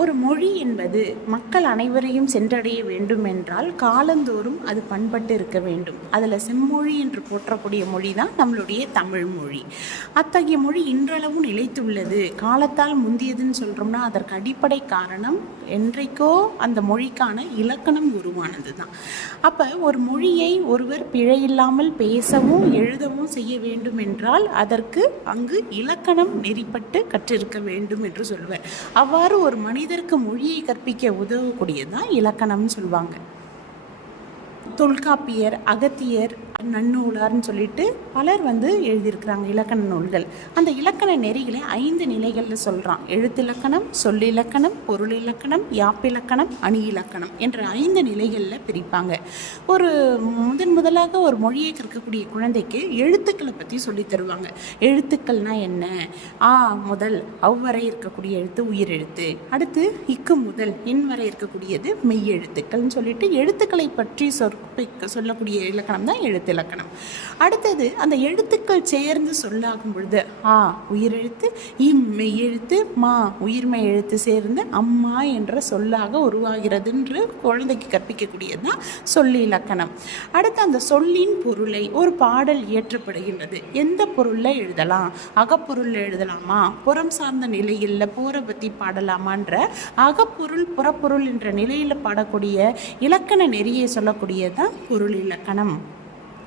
ஒரு மொழி என்பது மக்கள் அனைவரையும் சென்றடைய வேண்டும் என்றால் காலந்தோறும் அது பண்பட்டு இருக்க வேண்டும். அதில் செம்மொழி என்று போற்றக்கூடிய மொழி தான் நம்மளுடைய தமிழ் மொழி. அத்தகைய மொழி இன்றளவும் நிலைத்துள்ளது. காலத்தால் முந்தியதுன்னு சொல்கிறோம்னா அதற்கு அடிப்படை காரணம் என்றைக்கோ அந்த மொழிக்கான இலக்கணம் உருவானது தான் அப்போ ஒரு மொழியை ஒருவர் பிழையில்லாமல் பேசவும் எழுதவும் செய்ய வேண்டும் என்றால் அதற்கு அங்கு இலக்கணம் நெறிப்பட்டு கற்றிருக்க வேண்டும் என்று சொல்வர் அவ்வாறு ஒரு மனித மனிதருக்கு மொழியை கற்பிக்க உதவக்கூடியதுதான் இலக்கணம்னு சொல்லுவாங்க. தொல்காப்பியர் அகத்தியர் நன்னூலார்னு சொல்லிட்டு பலர் வந்து எழுதியிருக்கிறாங்க இலக்கண நூல்கள். அந்த இலக்கண நெறிகளை ஐந்து நிலைகளில் சொல்கிறான் எழுத்திலக்கணம் சொல்லிலக்கணம் பொருள் இலக்கணம் யாப்பிலக்கணம் அணி இலக்கணம் என்ற ஐந்து நிலைகளில் பிரிப்பாங்க. ஒரு முதன் முதலாக ஒரு மொழியை கற்கக்கூடிய குழந்தைக்கு எழுத்துக்களை பற்றி சொல்லித் தருவாங்க. எழுத்துக்கள்னா என்ன? ஆ முதல் அவ்வரை இருக்கக்கூடிய எழுத்து உயிரெழுத்து. அடுத்து இக்கு முதல் இன் வரை இருக்கக்கூடியது மெய் எழுத்துக்கள்னு சொல்லிட்டு எழுத்துக்களை பற்றி சொற்பிக்க சொல்லக்கூடிய இலக்கணம் தான் எழுத்து. இலக்கணம் அடுத்தது அந்த எழுத்துக்கள் சேர்ந்து சொல்லாகும் பொழுது ஆ உயிரெழுத்து இம் மெய் எழுத்து மா உயிர்மெய் எழுத்து சேர்ந்து அம்மா என்ற சொல்லாக உருவாகிறது என்று குழந்தைக்கு கற்பிக்கக்கூடியது தான் சொல்லி இலக்கணம். அடுத்து அந்த சொல்லின் பொருளை ஒரு பாடல் இயற்றப்படுகின்றது. எந்த பொருளில் எழுதலாம்? அகப்பொருளில் எழுதலாமா? புறம் சார்ந்த நிலையில் போரை பற்றி பாடலாமான்ற அகப்பொருள் புறப்பொருள் என்ற நிலையில் பாடக்கூடிய இலக்கண நெறியை சொல்லக்கூடியது தான் பொருள் இலக்கணம்.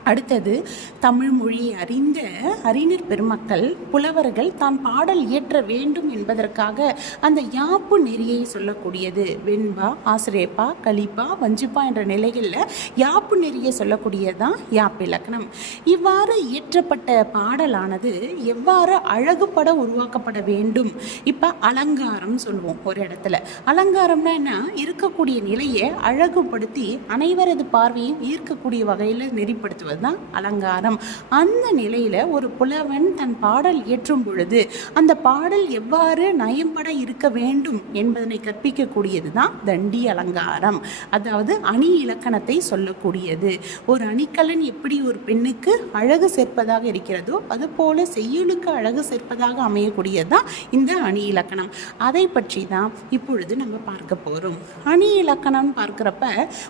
அடுத்தது தமிழ் மொழி அறிந்த அறிஞர் பெருமக்கள் புலவர்கள் தான் பாடல் இயற்ற வேண்டும் என்பதற்காக அந்த யாப்பு நெறியை சொல்லக்கூடியது. வெண்பா ஆசிரியப்பா கலிப்பா வஞ்சிப்பா என்ற நிலைகளில் யாப்பு நெறியை சொல்லக்கூடியதுதான் யாப்பு இலக்கணம். இவ்வாறு இயற்றப்பட்ட பாடலானது எவ்வாறு அழகுபட உருவாக்கப்பட வேண்டும்? இப்போ அலங்காரம் சொல்லுவோம் ஒரு இடத்துல. அலங்காரம்னா என்ன? இருக்கக்கூடிய நிலையை அழகுபடுத்தி அனைவரது பார்வையும் ஈர்க்கக்கூடிய வகையில் நெறிப்படுத்துவது. தான் அலங்காரம். அந்த நிலையில் ஒரு புலவன் தன் பாடல் இயற்றும் பொழுது அந்த பாடல் எவ்வாறு நயம்பட இருக்க வேண்டும் என்பதனை கற்பிக்கக்கூடியது தான் தண்டி அலங்காரம். அதாவது அணி இலக்கணத்தை சொல்லக்கூடியது. ஒரு அணிக்கலன் எப்படி ஒரு பெண்ணுக்கு அழகு சேர்ப்பதாக இருக்கிறதோ அதுபோல செய்யுளுக்கு அழகு சேர்ப்பதாக அமையக்கூடியது தான் இந்த அணி இலக்கணம். அதை பற்றி தான் இப்பொழுது நம்ம பார்க்க போகிறோம் அணி இலக்கணம் பார்க்குறப்ப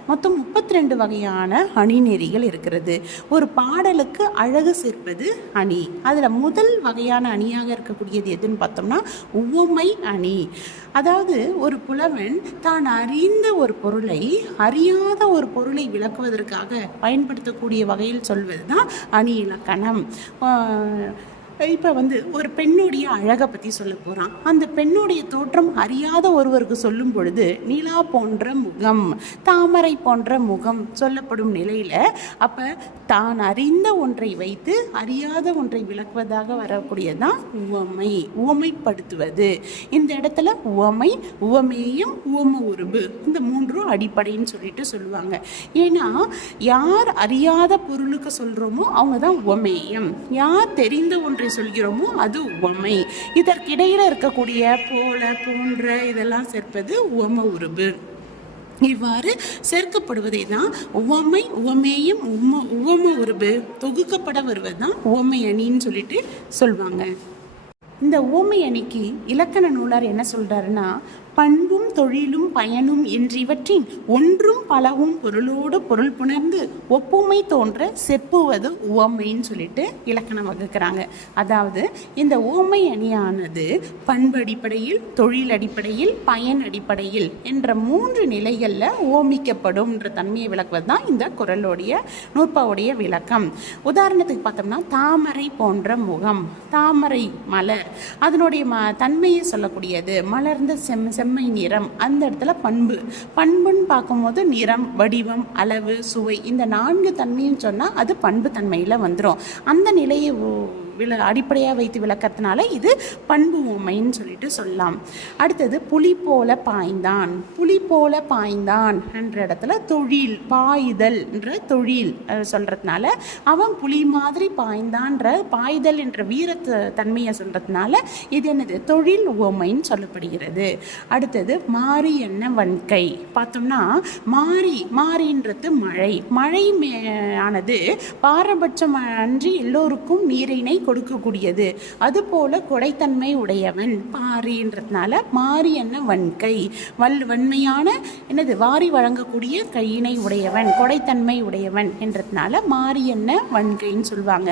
மொத்தம் முப்பத்தி ரெண்டு வகையான அணிநெறிகள் இருக்கிறது. ஒரு பாடலுக்கு அழகு சேர்ப்பது அணி. அதில் முதல் வகையான அணியாக இருக்கக்கூடியது எதுன்னு பார்த்தோம்னா உவமை அணி. அதாவது ஒரு புலவன் தான் அறிந்த ஒரு பொருளை அறியாத ஒரு பொருளை விளக்குவதற்காக பயன்படுத்தக்கூடிய வகையில் சொல்வது தான் அணி இலக்கணம். இப்போ வந்து ஒரு பெண்ணுடைய அழகை பற்றி சொல்ல போகிறான் அந்த பெண்ணுடைய தோற்றம் அறியாத ஒருவருக்கு சொல்லும் பொழுது நிலா போன்ற முகம் தாமரை போன்ற முகம் சொல்லப்படும் நிலையில் அப்போ தான் அறிந்த ஒன்றை வைத்து அறியாத ஒன்றை விளக்குவதாக வரக்கூடியதான் உவமை உவமைப்படுத்துவது. இந்த இடத்துல உவமை உவமேயம் உவம உருபு இந்த மூன்றும் அடிப்படைன்னு சொல்லிட்டு சொல்லுவாங்க. ஏன்னா யார் அறியாத பொருளுக்கு சொல்கிறோமோ அவங்க தான் உவமேயம். யார் தெரிந்த ஒன்றை சொல்கிறோமோ அது உவமை. இதற்கிடையில் இருக்கக்கூடிய போல போன்ற இதெல்லாம் சேர்ப்பது உவம உருபு இவ்வாறு சேர்க்கப்படுவதை தான் உவமை உவமேயும் உம உவம உருபு தொகுக்கப்பட வருவது தான் உவமை அணின்னு சொல்லிட்டு சொல்லுவாங்க இந்த ஓமை அணிக்கு இலக்கண நூலார் என்ன சொல்றாருன்னா பண்பும் தொழிலும் பயனும் என்றிவற்றின் ஒன்றும் பலவும் பொருளோடு பொருள் புணர்ந்து ஒப்புமை தோன்ற செப்புவது உவமைன்னு சொல்லிட்டு இலக்கணம் வகுக்கிறாங்க. அதாவது இந்த ஊமை அணியானது பண்பு அடிப்படையில் தொழில் அடிப்படையில் பயன் அடிப்படையில் என்ற மூன்று நிலைகளில் ஓமிக்கப்படும்ன்ற தன்மையை விளக்குவது தான் இந்த குரலோடைய நூற்பாவுடைய விளக்கம். உதாரணத்துக்கு பார்த்தோம்னா தாமரை போன்ற முகம் தாமரை மலர். அதனுடைய ம தன்மையை சொல்லக்கூடியது மலர்ந்த செம் செம்மை நிறம். அந்த இடத்துல பண்பு. பண்புன்னு பார்க்கும்போது நிறம் வடிவம் அளவு சுவை இந்த நான்கு தன்மையும் சொன்னால் அது பண்பு தன்மையில் வந்துடும் அந்த நிலையை ஓ- விள அடிப்படையாக வைத்து விளக்கத்தினால இது பண்பு உண்மைன்னு சொல்லிட்டு சொல்லலாம். அடுத்தது புலி போல பாய்ந்தான். புலி போல பாய்ந்தான் என்ற இடத்துல தொழில் பாய்தல் என்ற தொழில் சொல்கிறதுனால அவன் புலி மாதிரி பாய்ந்தான்ற பாய்தல் என்ற வீரத்து தன்மையை சொல்கிறதுனால இது என்னது? தொழில் உவமைன்னு சொல்லப்படுகிறது. அடுத்தது மாறி என்ன வன்கை? பார்த்தோம்னா மாறி மாறின்றது மழை. மழை மே- ஆனது பாரபட்சம் அன்றி எல்லோருக்கும் நீரினை கொடுக்கக்கூடியது. அதுபோல கொடைத்தன்மை உடையவன் பாரின்றதுனால மாறி என்ன வன்கை? வல் வன்மையான என்னது? வாரி வழங்கக்கூடிய கையினை உடையவன் கொடைத்தன்மை உடையவன் என்றதுனால மாறி என்ன வன்கைன்னு சொல்லுவாங்க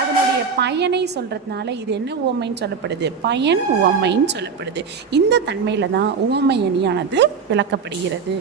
அதனுடைய பயனை சொல்கிறதுனால இது என்ன உவமைன்னு சொல்லப்படுது? பயன் உவமைன்னு சொல்லப்படுது. இந்த தன்மையில் தான் உவமை அணியானது விளக்கப்படுகிறது.